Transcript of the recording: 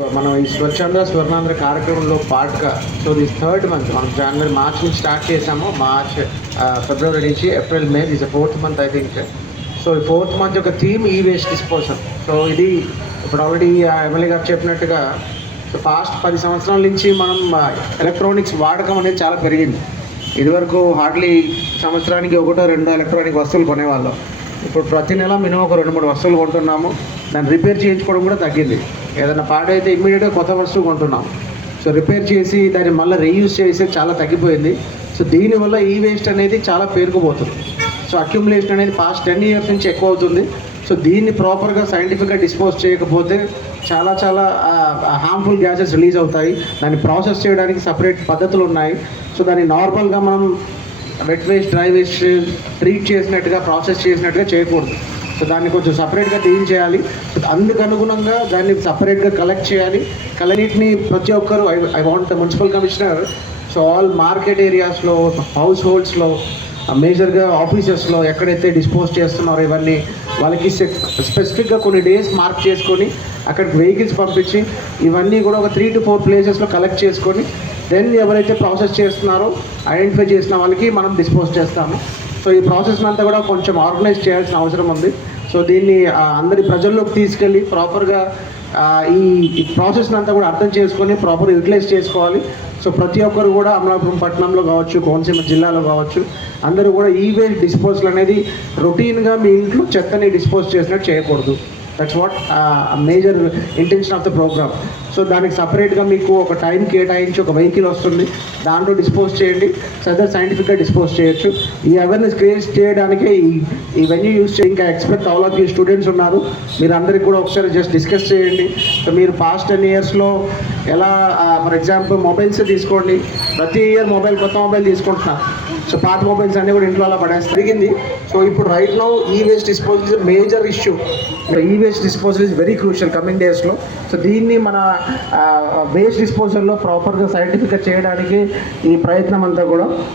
మనం ఈ స్వచ్ఛంద స్వర్ణాంధ్ర కార్యక్రమంలో పార్ట్గా సో దిస్ థర్డ్ మంత్ మనం జనవరి మార్చ్ నుంచి స్టార్ట్ చేసాము. మార్చ్ ఫిబ్రవరి నుంచి April May this fourth month I think. So ఈ ఫోర్త్ మంత్ యొక్క థీమ్ ఈ వేస్ట్ డిస్పోజల్. సో ఇది ఇప్పుడు ఆల్రెడీ ఎమ్మెల్యే గారు చెప్పినట్టుగా సో పాస్ట్ 10 సంవత్సరాల నుంచి మనం ఎలక్ట్రానిక్స్ వాడకం అనేది చాలా పెరిగింది. ఇదివరకు హార్డ్లీ సంవత్సరానికి 1-2 ఎలక్ట్రానిక్ వస్తువులు కొనేవాళ్ళం. ఇప్పుడు ప్రతి నెల మినిమం ఒక 2-3 వస్తువులు కొంటున్నాము. దాన్ని రిపేర్ చేయించుకోవడం కూడా తగ్గింది. ఏదైనా పాడైతే ఇమ్మీడియట్గా కొత్త వస్తువు కొంటున్నాం. సో రిపేర్ చేసి దాన్ని మళ్ళీ రీయూజ్ చేసి చాలా తగ్గిపోయింది. సో దీనివల్ల ఈ వేస్ట్ అనేది చాలా పేరుకుపోతుంది. సో అక్యుములేషన్ అనేది పాస్ట్ 10 years నుంచి ఎక్కువ అవుతుంది. సో దీన్ని ప్రాపర్గా సైంటిఫిక్గా డిస్పోజ్ చేయకపోతే చాలా హార్మ్ఫుల్ గ్యాసెస్ రిలీజ్ అవుతాయి. దాన్ని ప్రాసెస్ చేయడానికి సపరేట్ పద్ధతులు ఉన్నాయి. సో దాన్ని నార్మల్గా మనం wet waste, dry waste treat చేసినట్టుగా, ప్రాసెస్ చేసినట్టుగా చేయకూడదు. సో దాన్ని కొంచెం సపరేట్గా డీల్ చేయాలి. అందుకు అనుగుణంగా దాన్ని సపరేట్గా కలెక్ట్ చేయాలి. కలెక్ట్ని ప్రతి ఒక్కరు I want municipal commissioner so all market ఏరియాస్లో, హౌస్ హోల్డ్స్లో, మేజర్గా ఆఫీసెస్లో ఎక్కడైతే డిస్పోజ్ చేస్తున్నారో ఇవన్నీ వాళ్ళకి స్పెసిఫిక్గా కొన్ని డేస్ మార్క్ చేసుకొని అక్కడికి వెహికల్స్ పంపించి ఇవన్నీ కూడా ఒక 3 to 4 ప్లేసెస్లో కలెక్ట్ చేసుకొని దెన్ ఎవరైతే ప్రాసెస్ చేస్తున్నారో ఐడెంటిఫై చేసిన వాళ్ళకి మనం డిస్పోజ్ చేస్తాము. సో ఈ ప్రాసెస్ని అంతా కూడా కొంచెం ఆర్గనైజ్ చేయాల్సిన అవసరం ఉంది. సో దీన్ని అందరి ప్రజల్లోకి తీసుకెళ్ళి ప్రాపర్గా ఈ ప్రాసెస్ని అంతా కూడా అర్థం చేసుకొని ప్రాపర్ యూటిలైజ్ చేసుకోవాలి. సో ప్రతి ఒక్కరు కూడా అమలాపురం పట్టణంలో కావచ్చు, కోనసీమ జిల్లాలో కావచ్చు, అందరూ కూడా ఈ వేస్ట్ డిస్పోజల్ అనేది రొటీన్గా మీ ఇంట్లో చెత్తని డిస్పోజ్ చేసినట్టు చేయకూడదు. That's what major intention of the program. So దానికి సపరేట్గా మీకు ఒక టైం కేటాయించి ఒక వెహికల్ వస్తుంది, దాంట్లో డిస్పోజ్ చేయండి. సదర్ సైంటిఫిక్గా డిస్పోజ్ చేయొచ్చు. ఈ అవేర్నెస్ క్రియేట్ చేయడానికే ఈ వెన్యూ యూజ్ చేయి. ఇంకా expect all of you students ఉన్నారు, మీరు అందరికీ కూడా ఒకసారి జస్ట్ డిస్కస్ చేయండి. సో మీరు పాస్ట్ 10 yearsలో ఎలా ఫర్ ఎగ్జాంపుల్ మొబైల్స్ తీసుకోండి, ప్రతి ఇయర్ కొత్త మొబైల్ తీసుకుంటున్నారు. సో పాత మొబైల్స్ అన్నీ కూడా ఇంట్లో అలా జరిగింది. సో ఇప్పుడు రైట్ నౌ ఈ waste disposal is major issue. ఈ waste disposal is very crucial coming డేస్లో. సో దీన్ని మన వేస్ట్ డిస్పోజల్లో ప్రాపర్గా సైంటిఫిక్గా చేయడానికి ఈ ప్రయత్నం అంతా కూడా